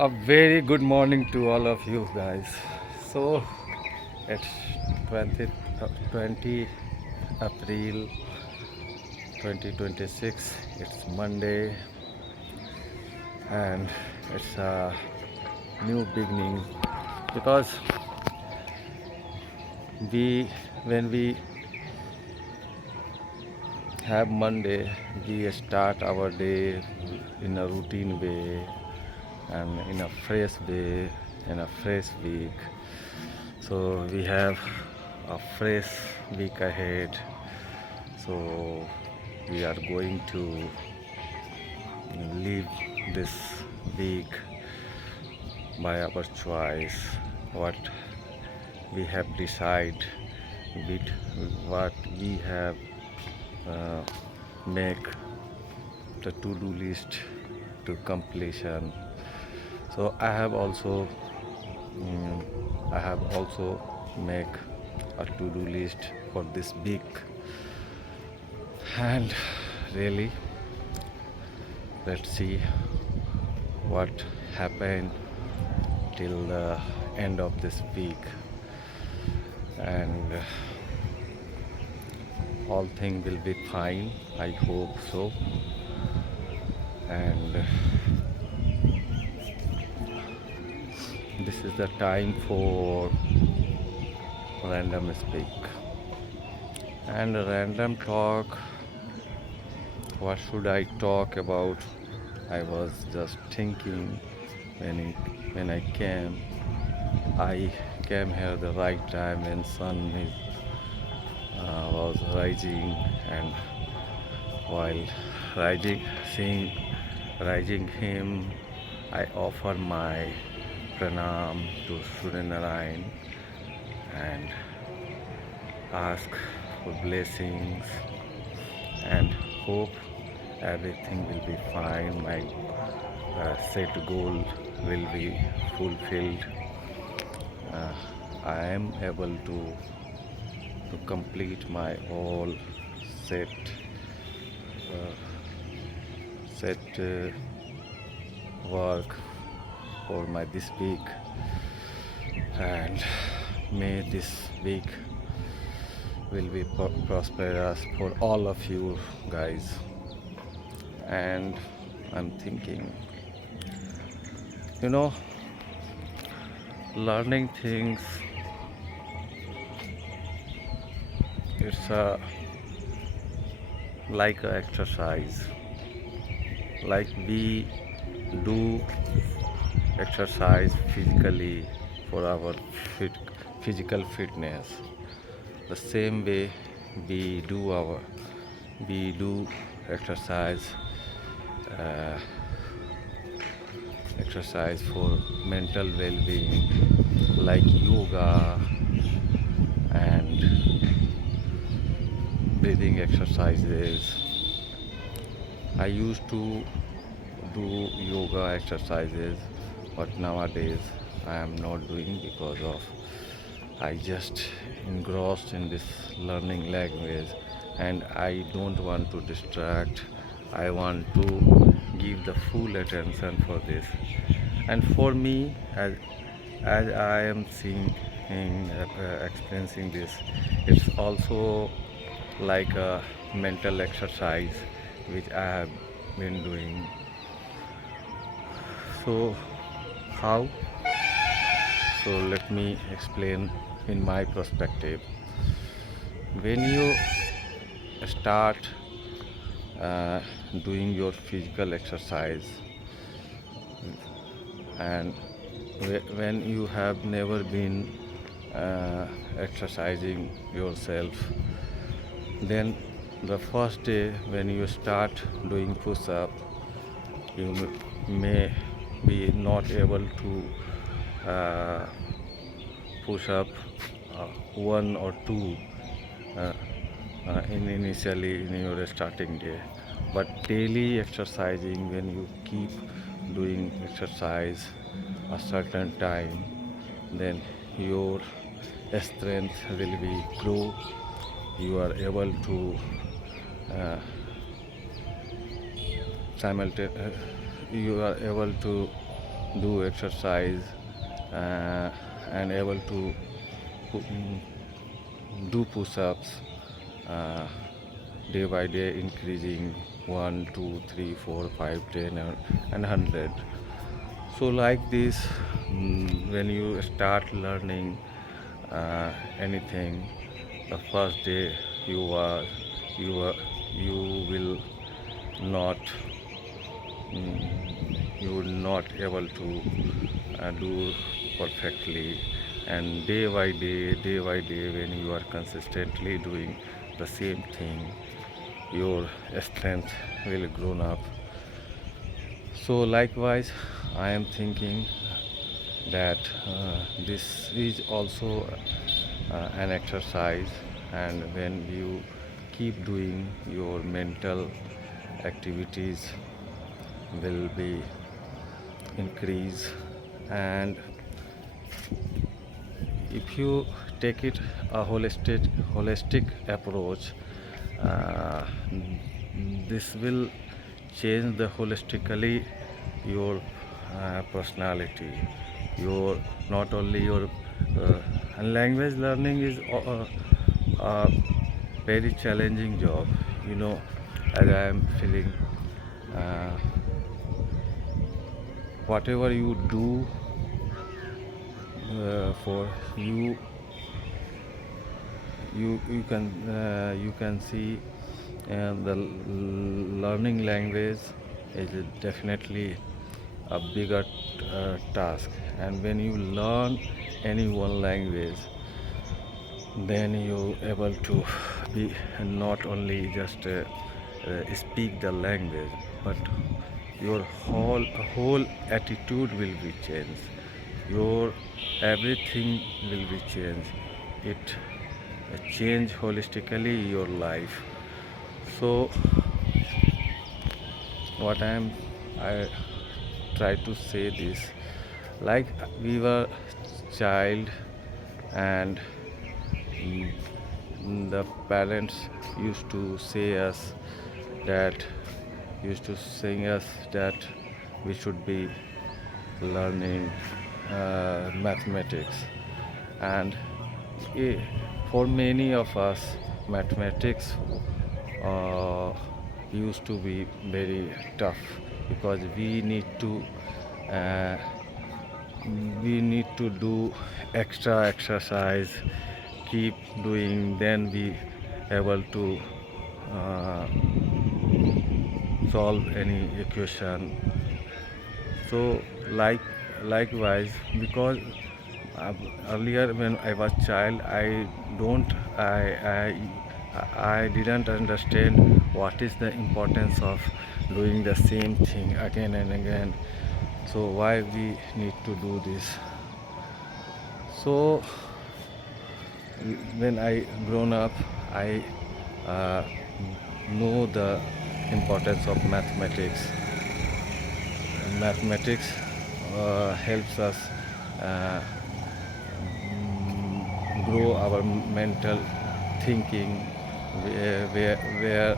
A very good morning to all of you guys. So it's 20, 20 April 2026. It's Monday and it's a new beginning because we when we have Monday, we start our day in a routine way and in a fresh way, in a fresh week. So we have a fresh week ahead. So we are going to live this week by our choice. What we have decided with what we have uh, make the to-do list to completion. So mm, I have also make a to-do list for this week, and really let's see what happened till the end of this week, and all things will be fine. I hope so. And this is the time for random speak and random talk. What should I talk about? I was just thinking when I came here the right time when sun was rising, and while rising, seeing rising him, I offer my pranam to Surya Narayan and ask for blessings and hope everything will be fine. My set goal will be fulfilled. Uh, I am able to complete my all set uh, set work for my this week, and may this week will be prosperous for all of you guys. And I'm thinking, you know, learning things, it's like a exercise. Like we do exercise physically for our physical fitness, the same way we do exercise uh, exercise for mental well-being, like yoga and breathing exercises. I used to do yoga exercises, but nowadays I am not doing because of I just engrossed in this learning language, and I don't want to distract. I want to give the full attention for this. And for me, as I am seeing experiencing this, it's also like a mental exercise which I have been doing. So how? So let me explain in my perspective. When you start uh, doing your physical exercise, and when you have never been exercising yourself, then the first day when you start doing push-up, you may be not able to push up one or two uh, initially in your starting day. But daily exercising, when you keep doing exercise a certain time, then your strength will be grow. You are able to uh, you are able to do exercise and able to do push-ups uh, day by day, increasing 1, 2, 3, 4, 5, 10, and 100. So like this, when you start learning anything, the first day you are you are you will not you will not able to do perfectly, and day by day, when you are consistently doing the same thing, your strength will grow up. So likewise, I am thinking that this is also an exercise, and when you keep doing, your mental activities will be increase. And if you take it a holistic approach, uh, this will change the holistically your personality, your not only your and language learning is a very challenging job, you know, as I am feeling. uh, Whatever you do for you, you can see the learning language is definitely a bigger task. And when you learn any one language, then you able to be not only just speak the language, but your whole attitude will be changed, your everything will be changed. It change holistically your life. So what I try to say this, like we were child, and the parents used to say us that used to saying us that we should be learning mathematics. And eh, for many of us, mathematics uh, used to be very tough, because uh, we need to do extra exercise, keep doing, then we able to uh, solve any equation. So likewise, because uh, earlier when I was child, don't I didn't understand what is the importance of doing the same thing again and again. So why we need to do this? So when I grown up, I uh, know the importance of mathematics. Mathematics helps us uh, grow our mental thinking, where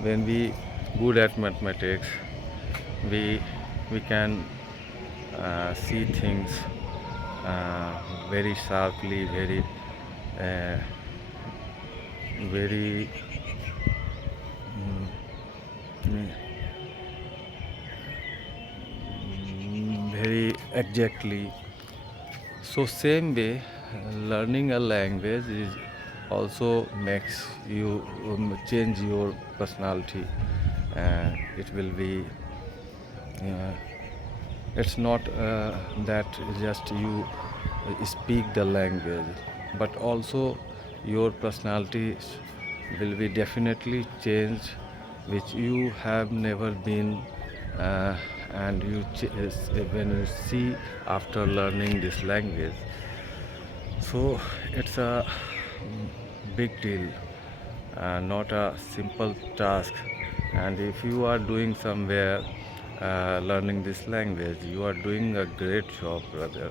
when we good at mathematics, we we can see things very sharply, uh, very mm, very exactly. So same way, learning a language is also makes you change your personality. It will be uh, it's not that just you speak the language, but also your personality will be definitely changed, which you have never been. And when you see after learning this language, so it's a big deal, not a simple task. And if you are doing somewhere learning this language, you are doing a great job, brother.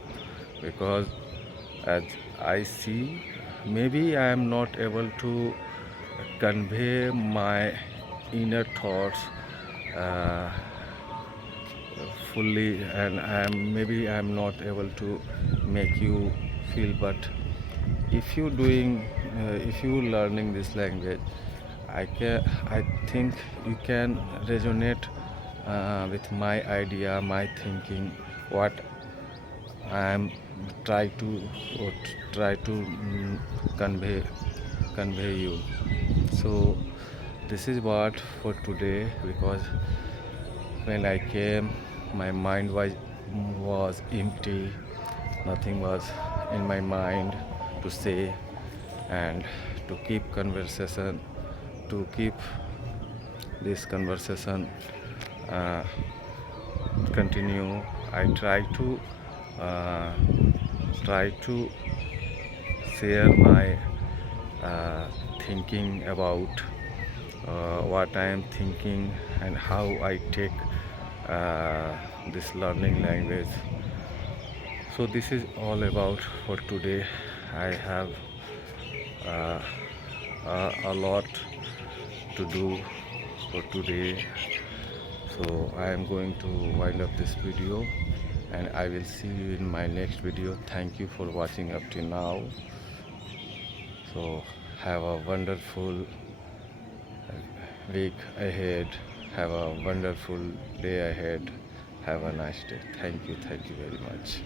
Because as I see, maybe I am not able to convey my inner thoughts uh, fully, and I'm not able to make you feel, but if you doing if you learning this language, I think you can resonate with my idea, my thinking, what I am try to or try to convey you. So this is what for today, because when I came, my mind was empty. Nothing was in my mind to say, and to keep conversation, to keep this conversation uh, continue. I uh, try to share my thinking about what I am thinking and how I take this learning language. So this is all about for today. I have uh, a lot to do for today, so I am going to wind up this video, and I will see you in my next video. Thank you for watching up till now. So have a wonderful week ahead, have a wonderful day ahead, have a nice day. Thank you very much.